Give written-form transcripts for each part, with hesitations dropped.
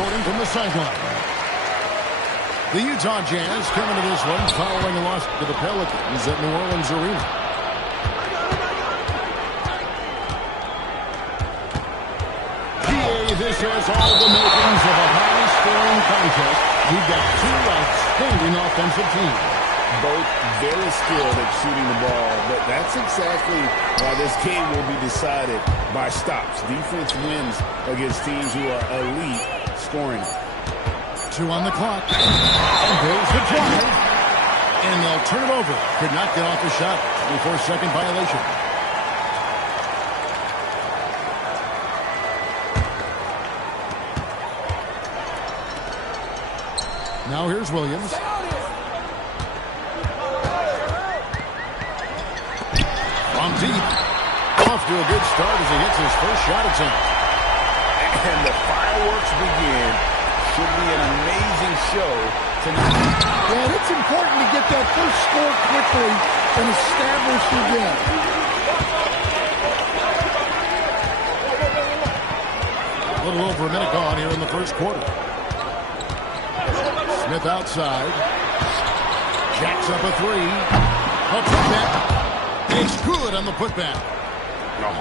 reporting from the sideline. The Utah Jazz coming to this one following a loss to the Pelicans at New Orleans Arena. This has all the makings of a high-scoring contest. We've got two outstanding offensive teams. Both very skilled at shooting the ball, but that's exactly why this game will be decided by stops. Defense wins against teams who are elite scoring. 2 on the clock. And goes the drive. And they'll turn it over. Could not get off the shot. 24-second violation. Now here's Williams. From deep. Off to a good start as he hits his first shot attempt. And the fireworks begin. Should be an amazing show tonight. Yeah, it's important to get that first score quickly and establish your game. A little over a minute gone here in the first quarter. Smith outside. Jacks up a three. A putback. It's good on the putback. Oh,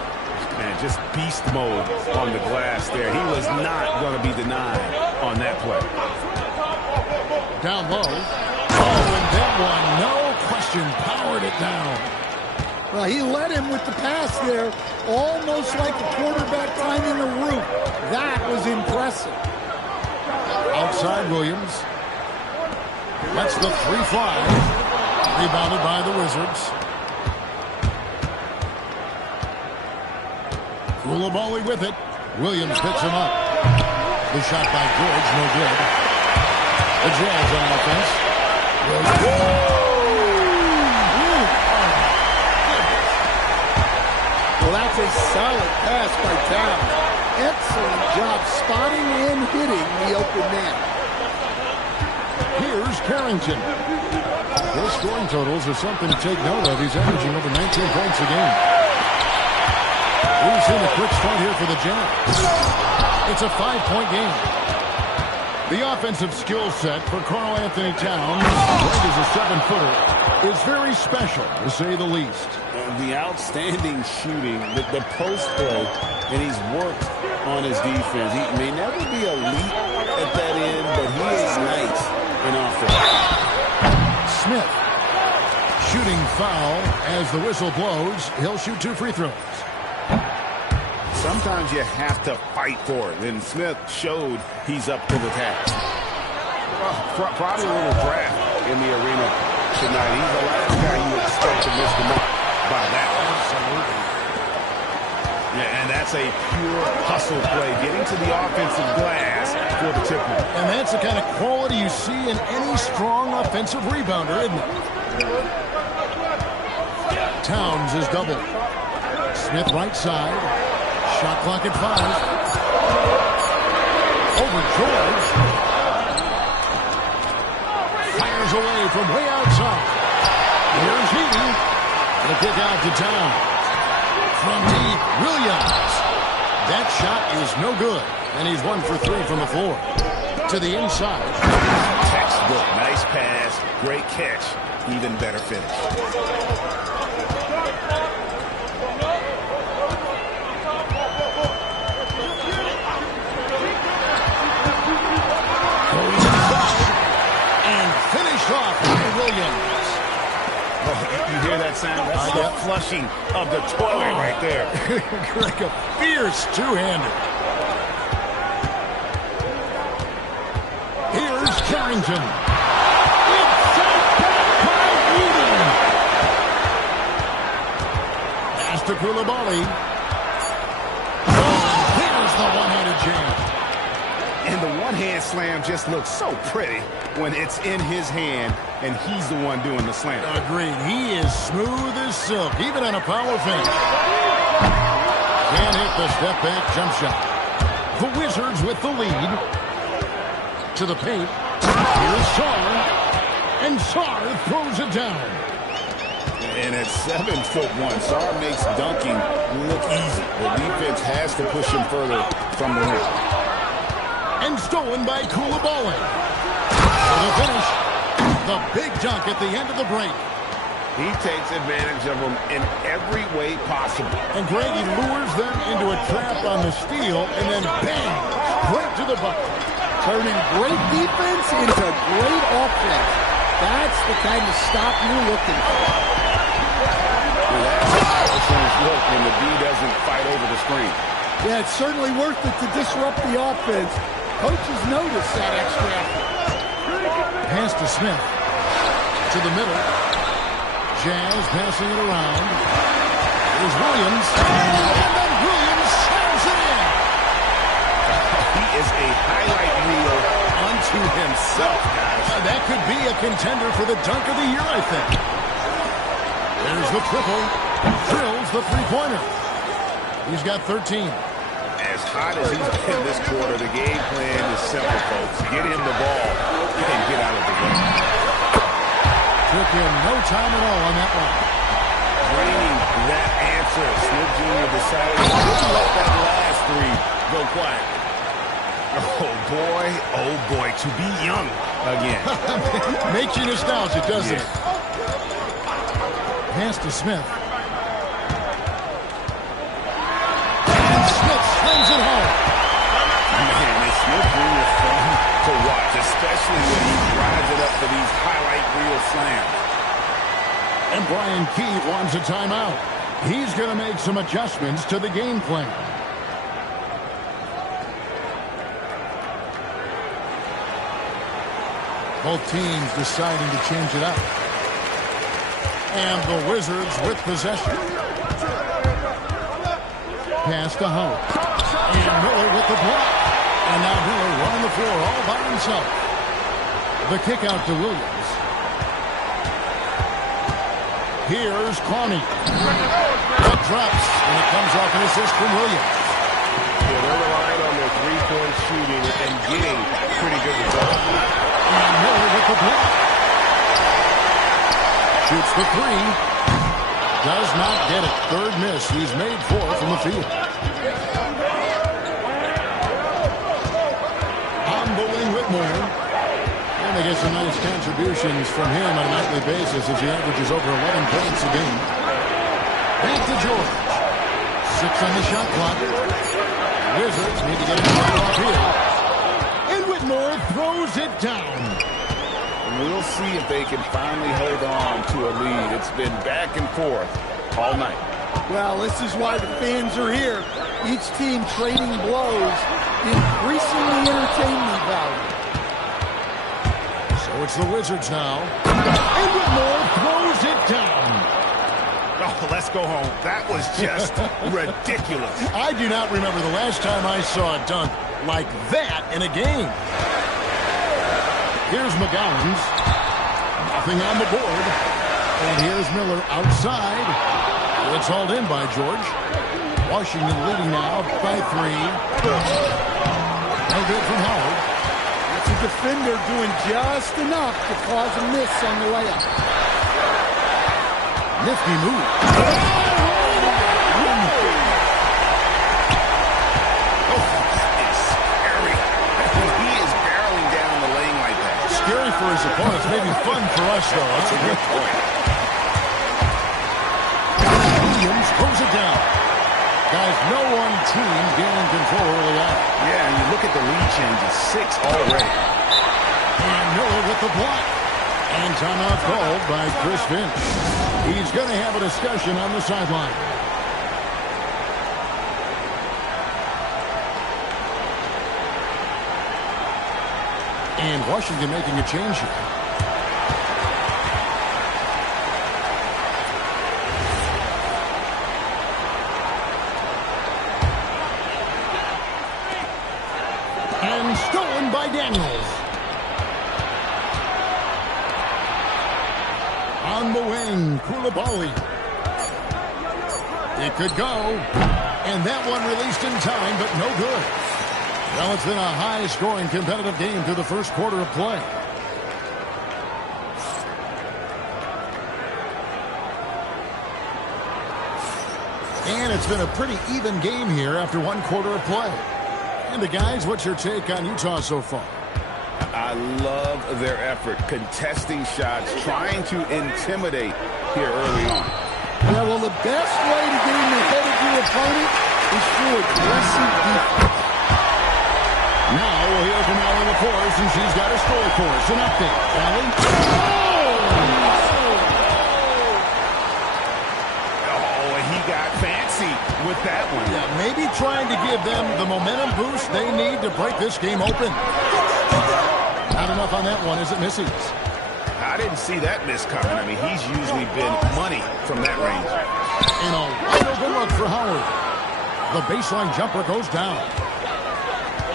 man, just beast mode on the glass there. He was not going to be denied on that play. Down low. Oh, and that one, no question, powered it down. Well, he led him with the pass there, almost like the quarterback finding the root. That was impressive. Outside Williams. That's the 3-fly. Rebounded by the Wizards. Coulibaly with it. Williams picks him up. The shot by George, no good. The Jazz on offense. Well, that's a solid pass by Towns. Excellent job spotting and hitting the open man. Here's Carrington. His scoring totals are something to take note of. He's averaging over 19 points a game. We've seen a quick start here for the Jazz. It's a 5-point game. The offensive skill set for Karl Anthony Towns, ranked as a 7-footer, is very special, to say the least. The outstanding shooting, the post play, and he's worked on his defense. He may never be elite at that end, but he is nice in offense. Smith, shooting foul as the whistle blows. He'll shoot 2 free throws. Sometimes you have to fight for it, and Smith showed he's up to the task. Probably a little draft in the arena tonight. He's the last guy you expect to miss the mark by that. Absolutely. Yeah, and that's a pure hustle play, getting to the offensive glass for the tip man. And that's the kind of quality you see in any strong offensive rebounder, isn't it? Towns is doubled. Smith right side. Shot clock at 5. Over George. Fires away from way outside. Here's Heaton. The kick out to Towns. From deep, Williams. That shot is no good. And he's 1 for 3 from the floor. To the inside. Textbook. Nice pass. Great catch. Even better finish. Off by Williams. Oh, you hear that sound? That's the flushing of the toilet right there. Like a fierce two-hander. Here's Carrington. It's sent back by Eden. Pass to Coulibaly. Oh, here's the one-handed jam. And the one-hand slam just looks so pretty when it's in his hand and he's the one doing the slam. Agreed. He is smooth as silk, even on a power finish. Can't hit the step-back jump shot. The Wizards with the lead. To the paint. Here's Sarr. And Sarr throws it down. And at 7'1", Sarr makes dunking look easy. The defense has to push him further from the rim. And stolen by Koulibaly. For the finish, the big dunk at the end of the break. He takes advantage of them in every way possible. And Greg, he lures them into a trap on the steal, and then bang, straight to the bucket. Turning great defense into great offense. That's the kind of stop you're looking for. Well, that's a look when the D doesn't fight over the screen. Yeah, it's certainly worth it to disrupt the offense. Coaches notice that extra effort. Pass to Smith. To the middle. Jazz passing it around. Here's Williams. And then Williams slams it in. He is a highlight reel unto himself, guys. That could be a contender for the dunk of the year, I think. There's the triple. Drills the three-pointer. He's got 13. As hot as he's been this quarter, the game plan is simple, folks. Get him the ball and get out of the way. Took him no time at all on that one. Draining that answer. Smith Jr. decided to let that last three go quiet. Oh boy, to be young again. Makes you nostalgic, doesn't it? Pass to Smith. And Smith slams it home. Man, is Smith Jr. fun to watch, especially when he drives it up for these highlight reel slams. And Brian Key wants a timeout. He's going to make some adjustments to the game plan. Both teams deciding to change it up. And the Wizards with possession. Pass to Howard. And Miller with the block. And now Miller running the floor all by himself. The kick out to Williams. Here's Carney. That drops, and it comes off an assist from Williams. Yeah, they're relying on their three-point shooting and getting pretty good results. And Miller with the block. Shoots the three. Does not get it. Third miss. He's made 4 from the field. On the wing, Whitmore. And they get some nice contributions from him on a nightly basis as he averages over 11 points a game. Back to George. 6 on the shot clock. Wizards need to get it off here. And Whitmore throws it down. We'll see if they can finally hold on to a lead. It's been back and forth all night. Well, this is why the fans are here. Each team trading blows, increasingly entertainment value. So it's the Wizards now. And Whitmore throws it down. Oh, let's go home. That was just ridiculous. I do not remember the last time I saw a dunk like that in a game. Here's McGowens. Nothing on the board. And here's Miller outside. It's hauled in by George. Washington leading now by 3. No good from Howard. It's a defender doing just enough to cause a miss on the layup. Nifty move. Scary for his opponents, maybe fun for us, though. That's a good point. Williams throws it down. Guys, no one team gaining control early on. Yeah, and you look at the lead changes, 6 already. And Miller with the block. And timeout called by Chris Finch. He's going to have a discussion on the sideline. And Washington making a change here. And stolen by Daniels. On the wing, Koulibaly. It could go. And that one released in time, but no good. Well, it's been a high-scoring competitive game through the first quarter of play. And it's been a pretty even game here after one quarter of play. And the guys, what's your take on Utah so far? I love their effort, contesting shots, trying to intimidate here early on. Yeah, well, the best way to get in the head of your opponent is through aggressive defense. Now we'll hear from Allie McCoy since she's got a score for us. An update. Allie? Oh, he got fancy with that one. Yeah, maybe trying to give them the momentum boost they need to break this game open. Not enough on that one as it misses. I didn't see that miss coming. I mean, he's usually been money from that range. And a wide open look for Howard. The baseline jumper goes down.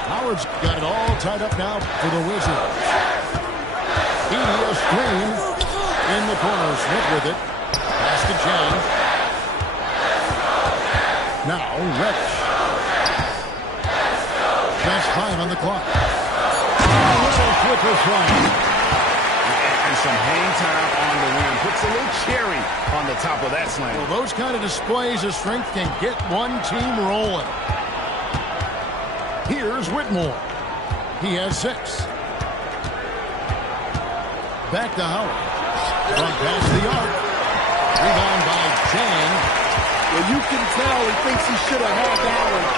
Howard's got it all tied up now for the Wizards. A screen in the corner. Smith with it. Pass to Chang. Now Reddish. That's 5 on the clock. Flipper flying. And some hang time on the rim. Puts a little cherry on the top of that slam. Well, those kind of displays of strength can get one team rolling. Here's Whitmore. He has 6. Back to Howard. Run past the arc. Rebound by Chang. Well, you can tell he thinks he should have had that one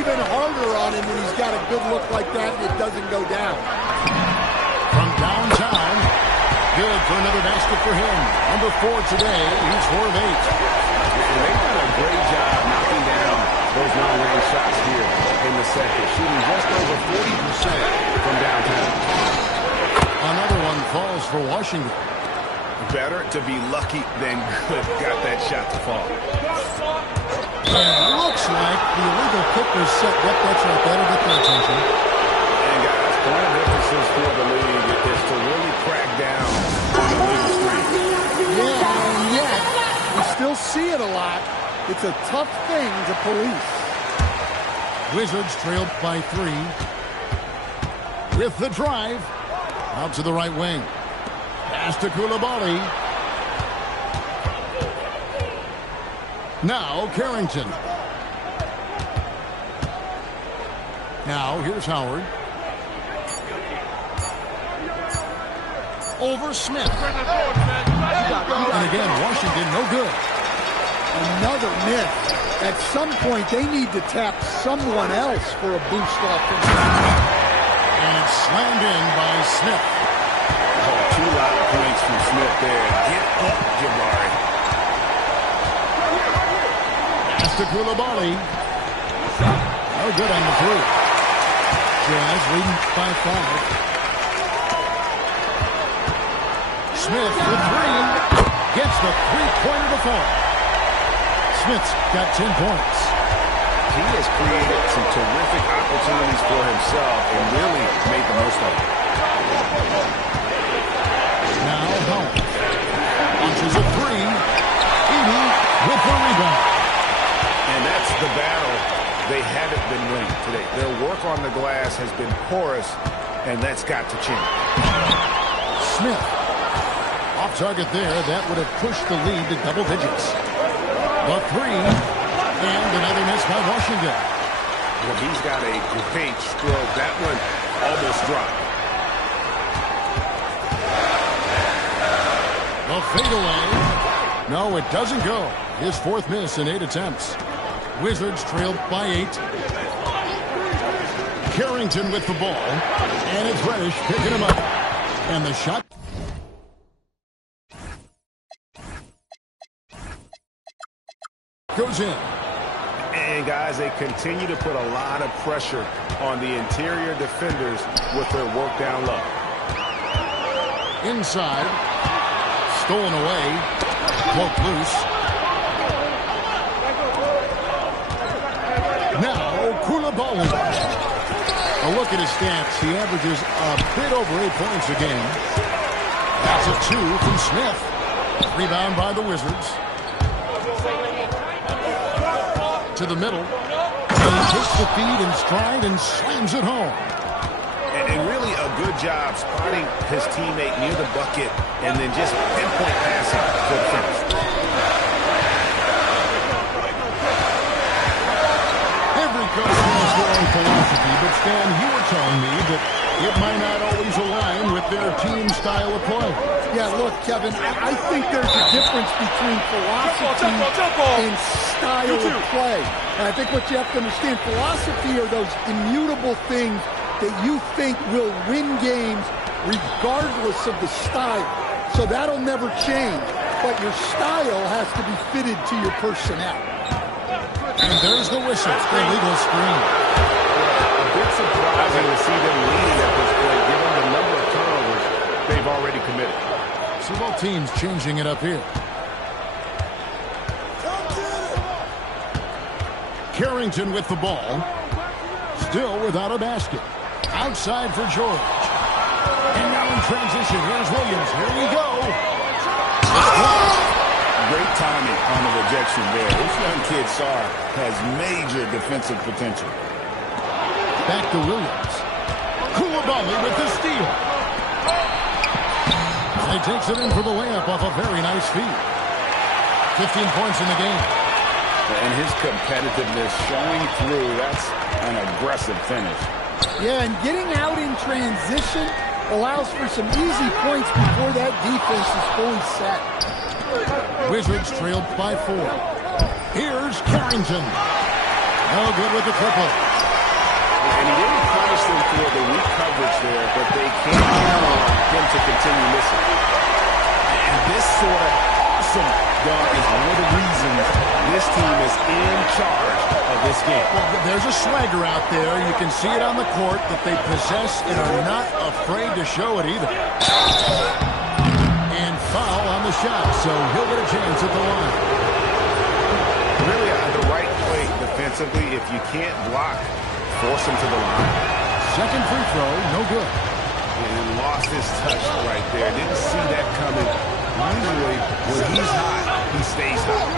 even harder on him when he's got a good look like that and it doesn't go down. From downtown. Good for another basket for him. Number 4 today. He's 4 of 8. They've done a great job knocking down those long-range shots here in the second, shooting just over 40% from downtown. Another one falls for Washington. Better to be lucky than good. Got that shot to fall. And it looks like the illegal kick was set. Yep, that's right. That'll get their attention. And guys, one of the emphasis for the league is to really crack down on illegal screens. Yeah, and yet we still see it a lot. It's a tough thing to police. Wizards trailed by 3. With the drive. Out to the right wing. Pass to Coulibaly. Now Carrington. Now here's Howard. Over Smith. And again, Washington no good. Another miss. At some point, they need to tap someone else for a boost offensively. And it's slammed in by Smith. Oh, 2 loud points from Smith there. Get up, Jabari. Pass to Coulibaly. No good on the 3. Jazz leading by 5. Smith for 3. Gets the 3-pointer to fall. Smith's got 10 points. He has created some terrific opportunities for himself and really made the most of it. Now Howard. Launches a 3. Edey with the rebound. And that's the battle they haven't been winning today. Their work on the glass has been porous, and that's got to change. Smith. Off target there. That would have pushed the lead to double digits. The 3. And another miss by Washington. Well, he's got a great stroke. That one almost dropped. The fadeaway. No, it doesn't go. His 4th miss in 8 attempts. Wizards trailed by 8. Carrington with the ball. And it's Reddish picking him up. And the shot goes in. And guys, they continue to put a lot of pressure on the interior defenders with their work down low. Inside. Stolen away. Broke loose. Now Coulibaly. A look at his stats. He averages a bit over 8 points a game. That's a 2 from Smith. Rebound by the Wizards. To the middle. He takes the feed in stride and slams it home. And really a good job spotting his teammate near the bucket and then just pinpoint passing for the finish. Every coach wants their own philosophy, but Stan, you were telling me that it might not always align with their team style of play. Yeah, look, Kevin, I think there's a difference between philosophy and style of play. And I think what you have to understand, philosophy are those immutable things that you think will win games regardless of the style. So that'll never change. But your style has to be fitted to your personnel. And there's the whistle. Illegal screen. A bit surprising to see them lead at this point, given the number of turnovers they've already committed. So both teams changing it up here. Carrington with the ball. Still without a basket. Outside for George. And now in transition, here's Williams. Here we go. Great timing on the rejection there. This young kid, Sarr, has major defensive potential. Back to Williams. Koulibaly with the steal. And he takes it in for the layup off a very nice feed. 15 points in the game. And his competitiveness showing through. That's an aggressive finish. Yeah, and getting out in transition allows for some easy points before that defense is fully set. Wizards trailed by 4. Here's Carrington. No good with the triple. And he didn't punish them for the weak coverage there, but they can't count on him to continue missing. And this sort of awesome dunk is one of the reasons this team is in charge of this game. Well, there's a swagger out there. You can see it on the court that they possess and are not afraid to show it either. And foul on the shot, so he'll get a chance at the line. Really the right play defensively. If you can't block, force him to the line. Second free throw, no good. And lost his touch right there. Didn't see that coming. Usually, when he's hot, he stays hot.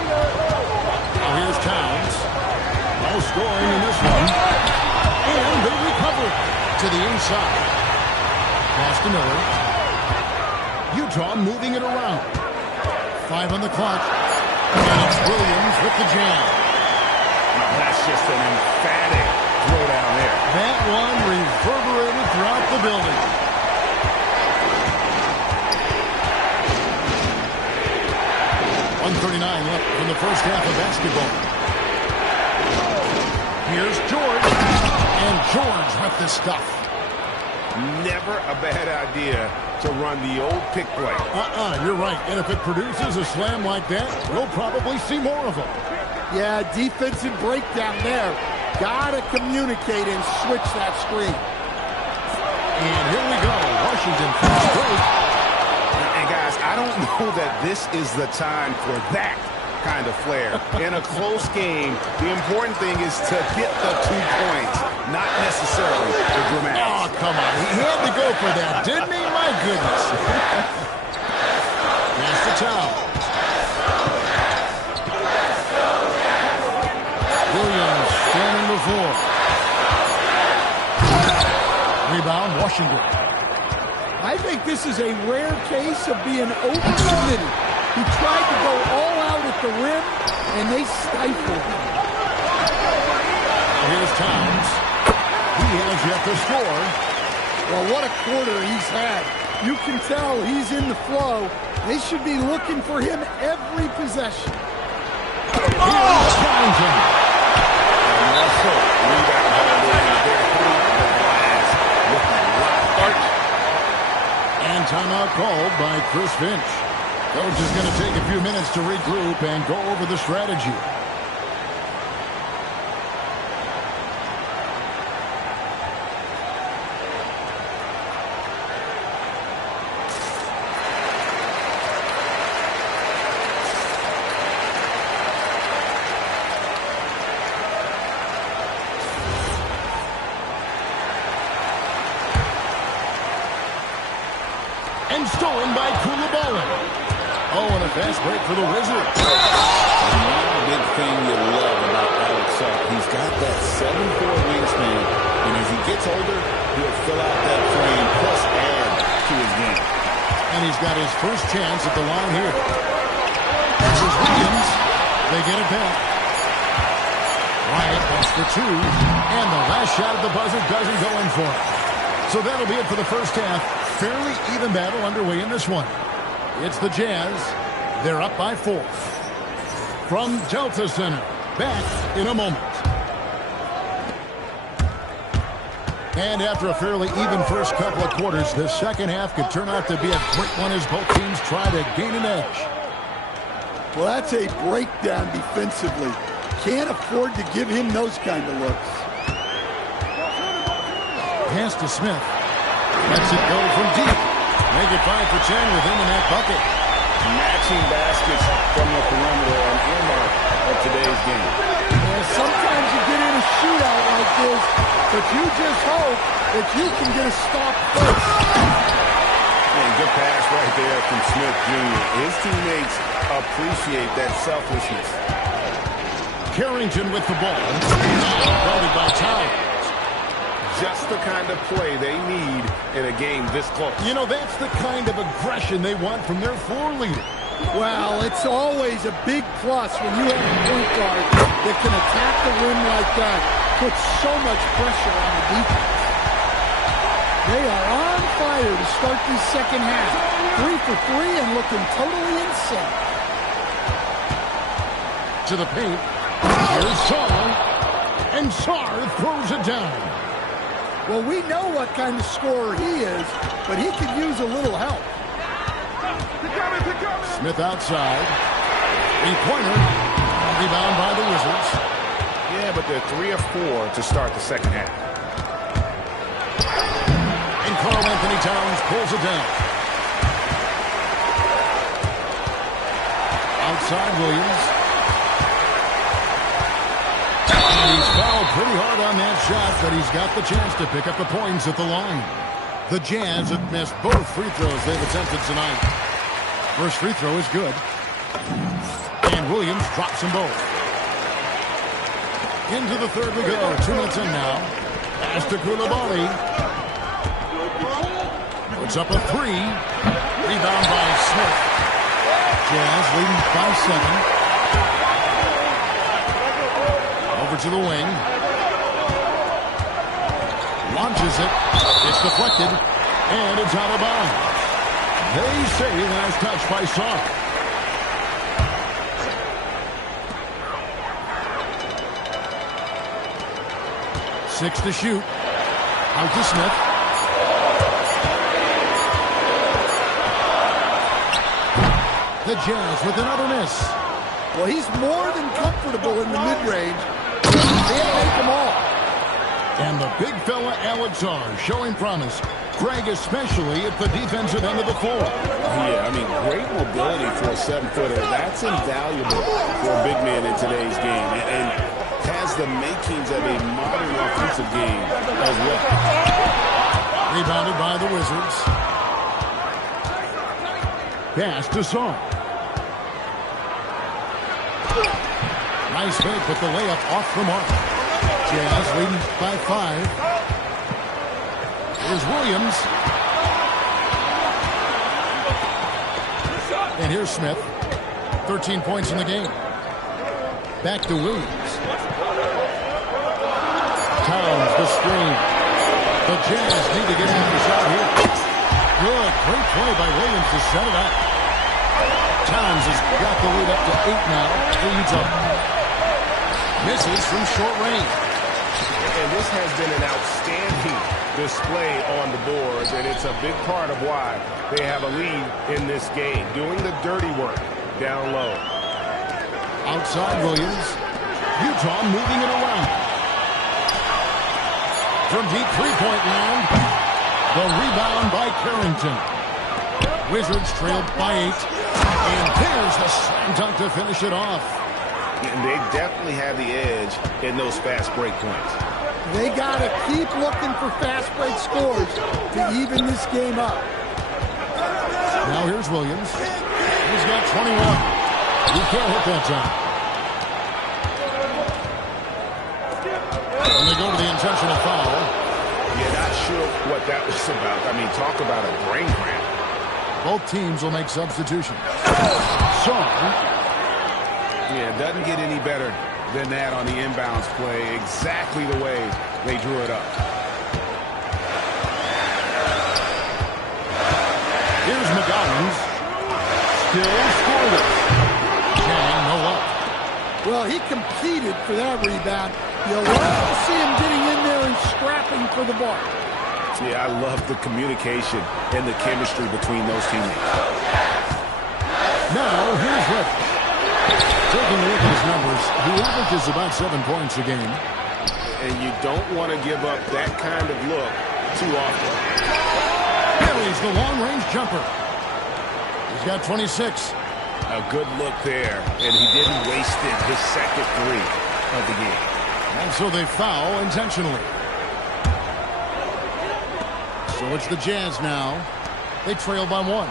Now here's Towns. No scoring in this one. And they recover to the inside. Pass to Miller. Utah moving it around. 5 on the clock. And it's Williams with the jam. That's just an emphatic throwdown there. That one reverberated throughout the building. .139 left from the first half of basketball. Here's George. And George with the stuff. Never a bad idea to run the old pick play. You're right. And if it produces a slam like that, we'll probably see more of them. Yeah, defensive breakdown there. Gotta communicate and switch that screen. And here we go. Washington fast break. And guys, I don't know that this is the time for that kind of flair. In a close game, the important thing is to get the 2 points, not necessarily the dramatics. Oh, come on. He had to go for that, didn't he? My goodness. Pass to Towns. Williams standing before. Rebound, Washington. I think this is a rare case of being overcommitted. He tried to go all out at the rim, and they stifled him. Here's Towns. He has yet to score. Well, what a quarter he's had. You can tell he's in the flow. They should be looking for him every possession. Here's Carrington. And timeout called by Chris Finch. Coach is going to take a few minutes to regroup and go over the strategy. And stolen by Koulibaly. Oh, and a fast break for the Wizards. One big thing you love about Alex Sarr, he's got that 7'4" wingspan, and as he gets older, he'll fill out that frame plus add to his game. And he's got his first chance at the line here. This is Williams. They get it back. Bryant goes for two, and the last shot at the buzzer doesn't go in for it. So that'll be it for the first half. Fairly even battle underway in this one. It's the Jazz. They're up by 4. From Delta Center, back in a moment. And after a fairly even first couple of quarters, the second half could turn out to be a quick one as both teams try to gain an edge. Well, that's a breakdown defensively. Can't afford to give him those kind of looks. Pass to Smith. Lets it go from deep. Make it 5 for 10 with him in that bucket. Matching baskets from the perimeter on earmark of today's game. Well, sometimes you get in a shootout like this, but you just hope that you can get a stop first. And good pass right there from Smith Jr. His teammates appreciate that selflessness. Carrington with the ball. Guarded by Towns. Just the kind of play they need in a game this close. You know, that's the kind of aggression they want from their floor leader. Well, it's always a big plus when you have a point guard that can attack the rim like that, put so much pressure on the defense. They are on fire to start this second half. 3 for 3 and looking totally insane. To the paint. Here's Sarr. And Sarr throws it down. Well, we know what kind of scorer he is, but he could use a little help. Smith outside. Three-pointer. Rebound by the Wizards. Yeah, but they're 3 of 4 to start the second half. And Karl Anthony Towns pulls it down. Outside Williams. He's fouled pretty hard on that shot, but he's got the chance to pick up the points at the line. The Jazz have missed both free throws they've attempted tonight. First free throw is good. And Williams drops them both. Into the third we go. 2 minutes in now. Pass to Coulibaly. Puts up a 3. Rebound by Smith. Jazz leading by 7. Over to the wing. Launches it. It's deflected. And it's out of bounds. They say last touch by Sarr. Six to shoot. Out to Smith. The Jazz with another miss. Well, he's more than comfortable in the mid-range. Can't make them all. And the big fella Alex Sarr showing promise. Greg especially at the defensive end of the floor. Yeah, I mean, great mobility for a 7-footer. That's invaluable for a big man in today's game. And has the makings of a modern offensive game as well. Rebounded by the Wizards. Pass to Sarr. Nice fake, but the layup off the mark. Jazz leading by 5. Here's Williams. And here's Smith. 13 points in the game. Back to Williams. Towns, the screen. The Jazz need to get another shot here. Good, great play by Williams to set it up. Towns has got the lead up to 8 now. Leads up. Misses from short range. And this has been an outstanding display on the boards, and it's a big part of why they have a lead in this game. Doing the dirty work down low. Outside Williams. Utah moving it around. From deep three-point land. The rebound by Carrington. Wizards trailed by 8. And there's the slam dunk to finish it off. And they definitely have the edge in those fast break points. They got to keep looking for fast break scores to even this game up. Now here's Williams. He's got 21. He can't hit that time. And they go to the intentional foul. Yeah, not sure what that was about. I mean, talk about a brain cramp. Both teams will make substitutions. Sarr. Yeah, it doesn't get any better than that on the inbounds play. Exactly the way they drew it up. Here's McGowan. Still scoreless. Jang, no luck. Well, he competed for that rebound. You love to see him getting in there and scrapping for the ball. Yeah, I love the communication and the chemistry between those teammates. Now, here's Reddish. Taking a look at his numbers, he averages about 7 points a game. And you don't want to give up that kind of look too often. Carries the long-range jumper. He's got 26. A good look there, and he didn't waste it, his second three of the game. And so they foul intentionally. So it's the Jazz now. They trail by 1.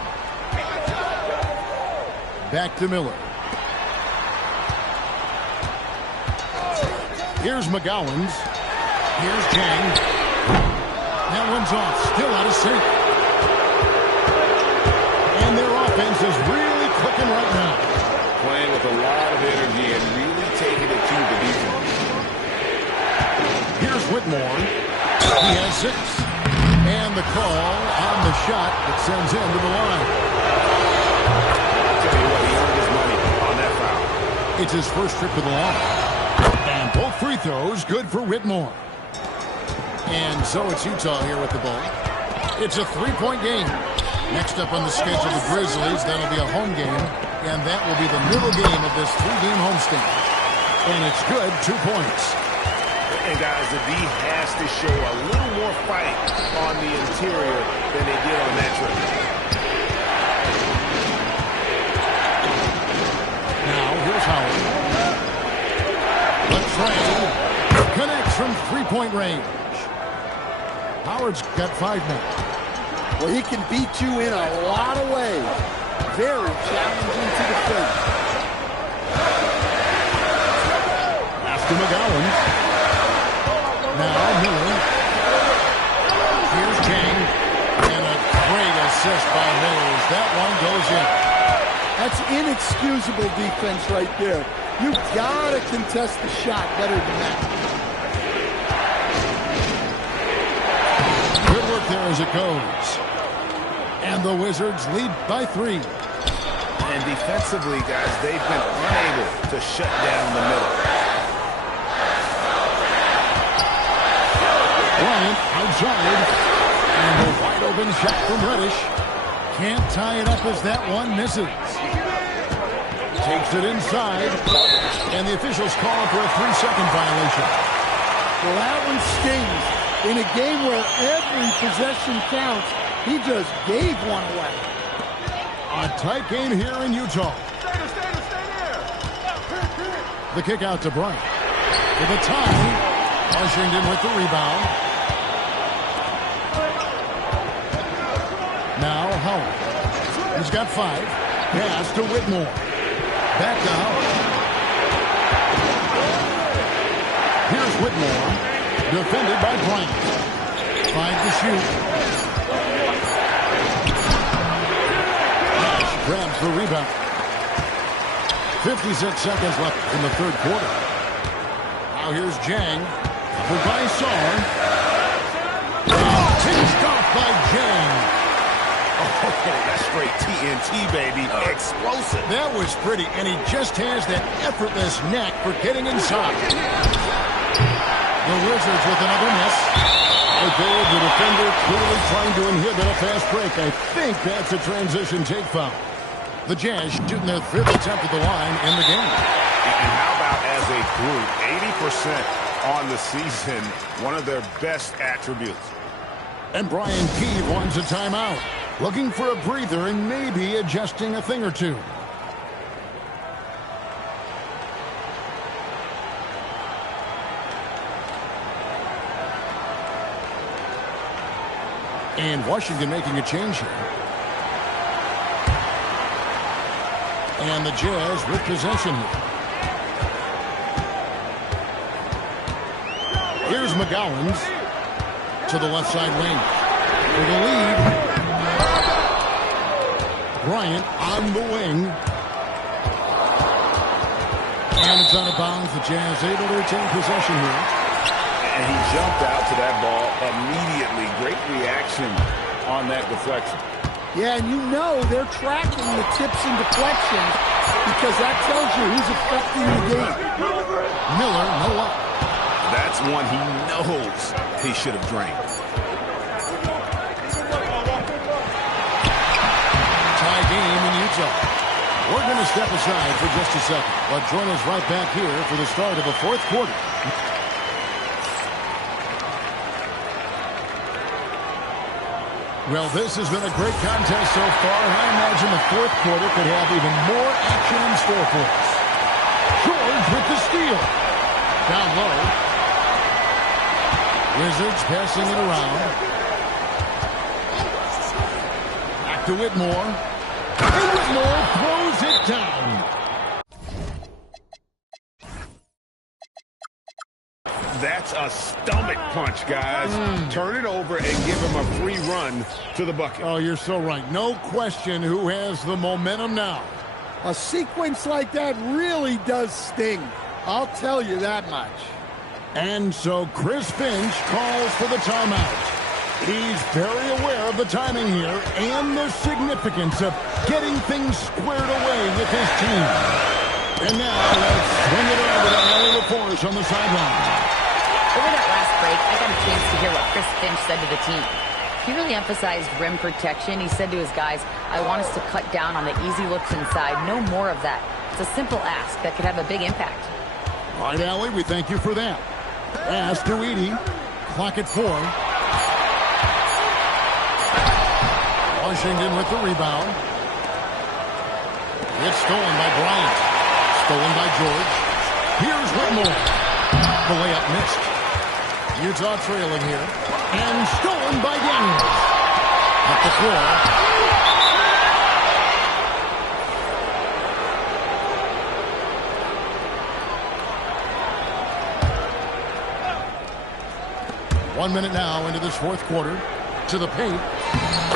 Back to Miller. Here's McGowan's. Here's Jang. That one's off. Still out of sync. And their offense is really clicking right now. Playing with a lot of energy and really taking it to the defense. Here's Whitmore. He has 6. And the call on the shot that sends him to the line. I'll tell you what, he earned his money on that foul. It's his first trip to the line. And both free throws good for Whitmore. And so it's Utah here with the ball. It's a 3-point game. Next up on the schedule, the Grizzlies. That'll be a home game. And that will be the middle game of this 3-game homestand. And it's good, 2 points. And guys, the D has to show a little more fight on the interior than they did on that trip. Now, here's Howard. Latrell connects from 3-point range. Howard's got 5 now. Well, he can beat you in a lot of ways. Very challenging to defend. After McGowan. Now Miller. Here's Jang. And a great assist by Mills. That one goes in. That's inexcusable defense right there. You gotta contest the shot better than that. Good work there as it goes. And the Wizards lead by 3. And defensively, guys, they've been unable to shut down the middle. Bryant outside. And a wide open shot from Reddish. Can't tie it up as that one misses. Takes it inside. And the officials call for a 3-second violation. Well, that one stings. In a game where every possession counts, he just gave one away. A tight game here in Utah. The kick out to Bryant. For the tie. Washington with the rebound. Now Howard. He's got 5. Pass to Whitmore. Back to Howard. Here's Whitmore. Defended by Bryant. 5 to shoot. Nash grabs the rebound. 56 seconds left in the third quarter. Now here's Jang. For Bysar. Finished off by Jang. Oh, that's straight TNT, baby. Explosive. That was pretty, and he just has that effortless knack for getting inside. The Wizards with another miss. Right there, the defender clearly trying to inhibit a fast break. I think that's a transition take foul. The Jazz shooting their 5th attempt at the line in the game. And how about as a group, 80% on the season, one of their best attributes. And Brian Keefe wants a timeout. Looking for a breather and maybe adjusting a thing or two. And Washington making a change here. And the Jazz with possession here. Here's McGowan's to the left side wing. For the lead. Bryant on the wing. And it's out of bounds. The Jazz able to retain possession here. And he jumped out to that ball immediately. Great reaction on that deflection. Yeah, and you know they're tracking the tips and deflections because that tells you who's affecting the game. Miller, no up. That's one he knows he should have drained. Tie game in Utah. We're going to step aside for just a second, but join us right back here for the start of the fourth quarter. Well, this has been a great contest so far, and I imagine the fourth quarter could have even more action in store for us. George with the steal. Down low. Wizards passing it around. Back to Whitmore. And Whitmore throws it down. That's a stomach punch, guys. Turn it over and give him a free run to the bucket. Oh, you're so right. No question who has the momentum now. A sequence like that really does sting. I'll tell you that much. And so Chris Finch calls for the timeout. He's very aware of the timing here and the significance of getting things squared away with his team. And now let's swing it over to Allie LaForce on the sideline. Over that last break, I got a chance to hear what Chris Finch said to the team. He really emphasized rim protection. He said to his guys, I want us to cut down on the easy looks inside. No more of that. It's a simple ask that could have a big impact. All right, Allie, we thank you for that. Pass to Edey. Clock at 4. Washington with the rebound. It's stolen by Bryant. Stolen by George. Here's Whitmore. The layup missed. Utah trailing here. And stolen by Daniels. At the floor. One minute now into this fourth quarter. To the paint.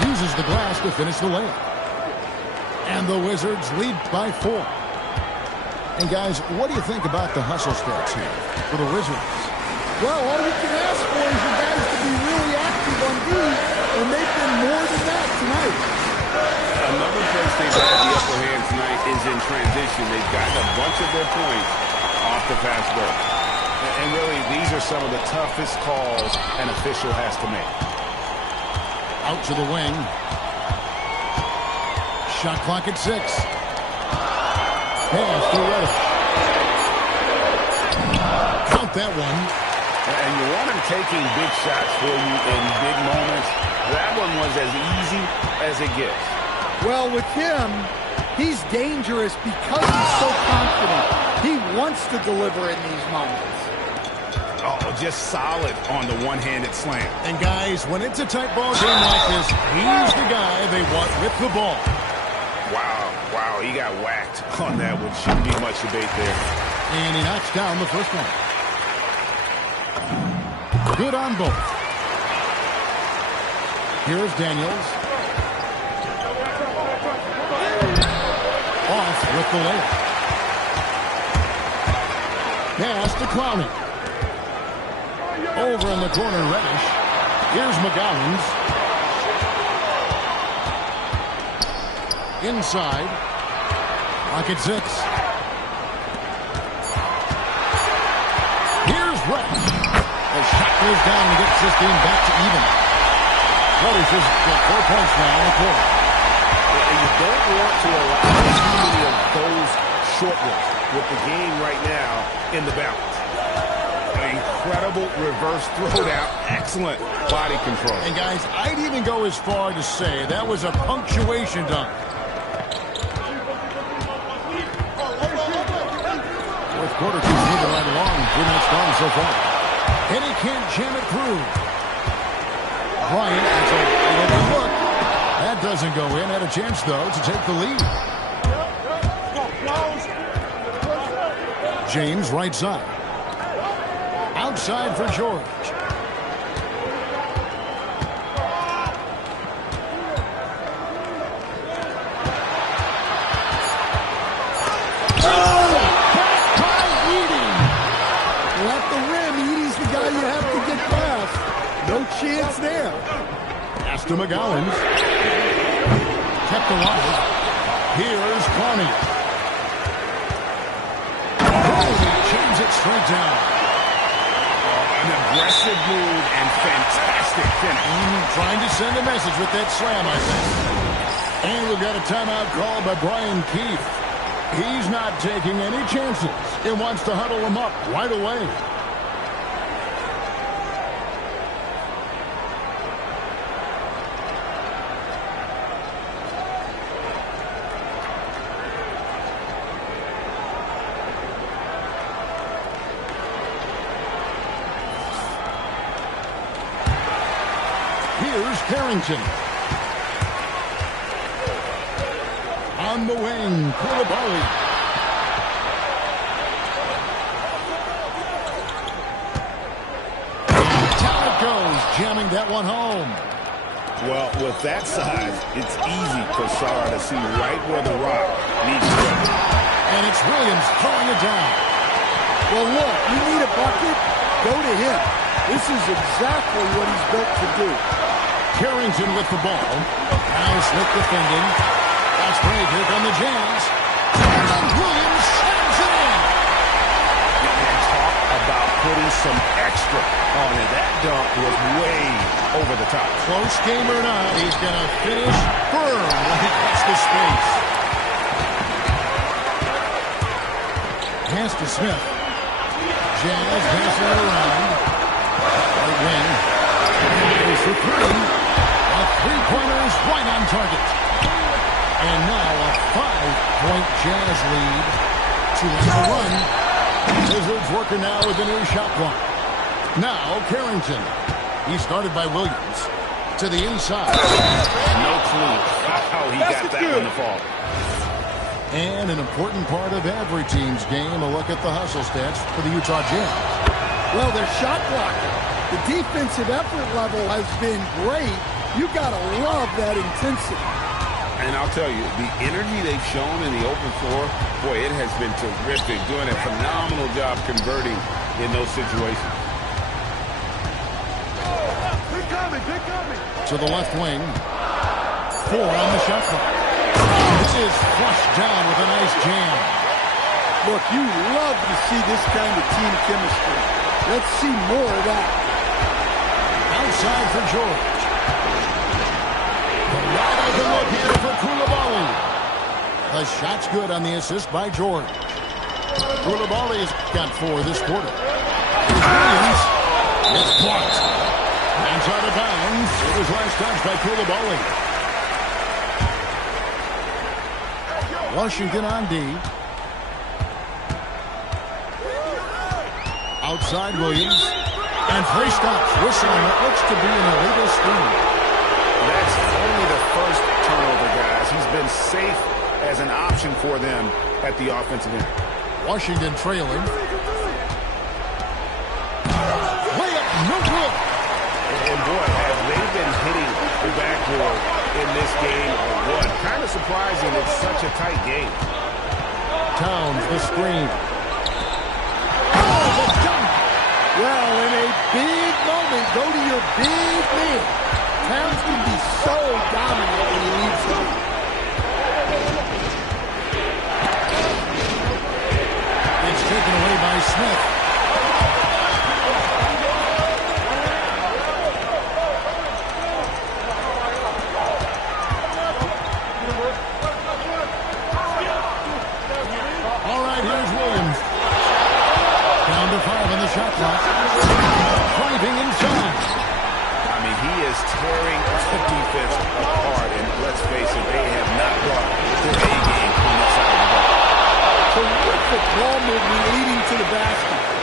Uses the glass to finish the layup. And the Wizards lead by 4. And guys, what do you think about the hustle stats here for the Wizards? Well, all you can ask for is your guys to be really active on D, and they've been more than that tonight. Another place they've had the upper hand tonight is in transition. They've gotten a bunch of their points off the fast break. And really, these are some of the toughest calls an official has to make. Out to the wing. Shot clock at 6. Pass to Reddish. Count that one. And you want him taking big shots for you in big moments. That one was as easy as it gets. Well, with him, he's dangerous because he's so confident. He wants to deliver in these moments. Oh, just solid on the one-handed slam. And guys, when it's a tight ball game like this, he's the guy they want with the ball. Wow, he got whacked on that one. Shouldn't be much debate there. And he knocks down the first one. Good on both. Here's Daniels. Off with the layup. Pass to Clowney. Over in the corner, Reddish. Here's McGowans. Inside. Pocket 6. Here's Reddish. The shot goes down and gets this game back to even. Reddish has got 4 points now in the quarter. And you don't want to allow too many of those short ones with the game right now in the balance. An incredible reverse throwdown. Excellent body control. And guys, I'd even go as far to say that was a punctuation dunk. Fourth quarter keeps moving right along. Pretty much strong so far. And he can't jam it through. Bryant, it's a little look. That doesn't go in. Had a chance, though, to take the lead. James, right side. Outside for George. guy you have to get past. No chance there. Pass to McGowan. Kept alive. Here's Clowney. Oh, he chains it straight down. An aggressive move and fantastic finish. Trying to send a message with that slam, I think. And we've got a timeout called by Brian Keefe. He's not taking any chances. He wants to huddle them up right away. Here's Carrington. On the wing, Koulibaly. Down it goes, jamming that one home. Well, with that size, it's easy for Sarr to see right where the rock needs to go. And it's Williams throwing it down. Well, look, you need a bucket, go to him. This is exactly what he's built to do. Carrington with the ball. Now Smith defending. That's great. Here come the Jazz. And Williams slams it in. And talk about putting some extra on it. That dunk was way over the top. Close game or not, he's going to finish firm when he cuts the space. Pass to Smith. Jazz passing it around. Right wing. There's the three. A three-pointer is right on target. And now a 5-point Jazz lead to end the run. Wizards working now with a new shot clock. Now Carrington. He started by Williams. To the inside. No clue how he got that one to fall. And an important part of every team's game, a look at the hustle stats for the Utah Jazz. Well, they're shot blocking. The defensive effort level has been great. You got to love that intensity. And I'll tell you, the energy they've shown in the open floor, boy, it has been terrific. Doing a phenomenal job converting in those situations. To the left wing. 4 on the shot clock. This is flushed down with a nice jam. Look, you love to see this kind of team chemistry. Let's see more of that. Outside for George. The wide open look here for Koulibaly. The shot's good on the assist by George. Koulibaly's got 4 this quarter. Here's Williams. It's blocked. Bounce out of bounds. It was last touched by Koulibaly. Washington on D. Outside Williams. And 3 stops. Whistling what looks to be an illegal screen. That's only the first turnover, guys. He's been safe as an option for them at the offensive end. Washington trailing. Layup, no good. And boy, have they been hitting the backboard in this game or what? Kind of surprising it's such a tight game. Towns the screen. Oh, the dunk. Well, in a big moment, go to your big man. Towns can be so dominant when he leaves them. It's taken away by Smith. All right, here's Williams. Down to 5 on the shot clock. Driving inside. I mean, he is tearing the defense apart, and let's face it, they have not brought their A game on that side of the ball. Terrific ball movement leading to the basket.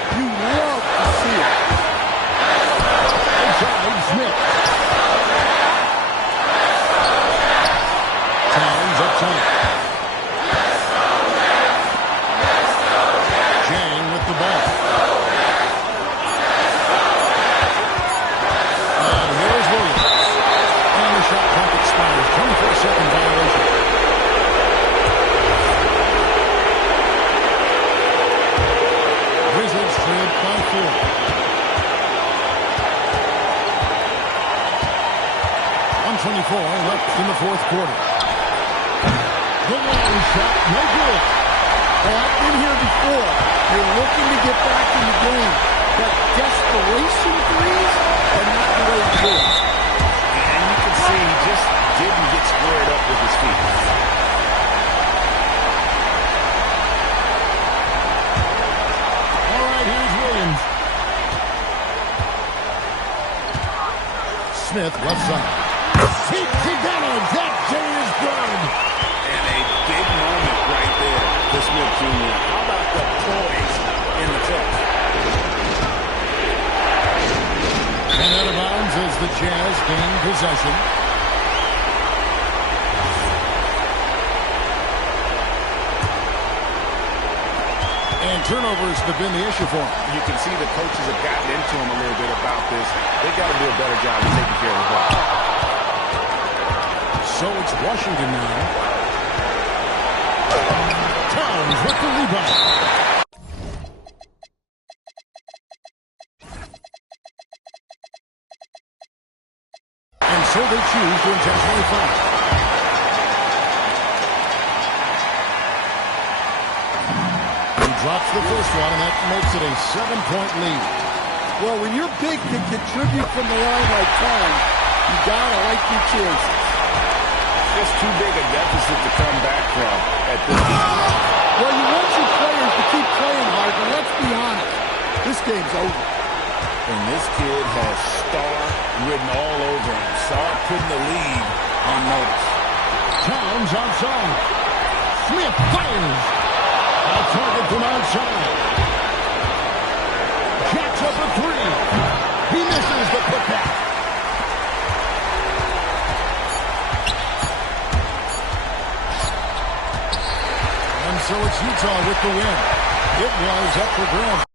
7:24 left in the fourth quarter. The long shot, no good. Well, I've been here before. You're looking to get back in the game, but desperation threes are not the way to do it. And you can see he just didn't get squared up with his feet. All right, here's Williams. Smith, left side. Takes advantage. That J is good. And a big moment right there for Smith Jr. How about the poise in the clutch? And out of bounds as the Jazz gain possession. And turnovers have been the issue for him. You can see the coaches have gotten into him a little bit about this. They've got to do a better job of taking care of the ball. So it's Washington now. Towns with the rebound. And so they choose to intentionally foul. He drops the first one, and that makes it a 7-point lead. Well, when you're big to contribute from the line like Towns, you gotta like your chances. Just too big a deficit to come back from at this point. Well, you want your players to keep playing hard, but let's be honest, this game's over. And this kid has star written all over him. Start putting the lead on notice. Towns outside. Smith fires. A target from outside. Jacks up a three. He misses the putback. And so it's Utah with the win. It was up for grabs.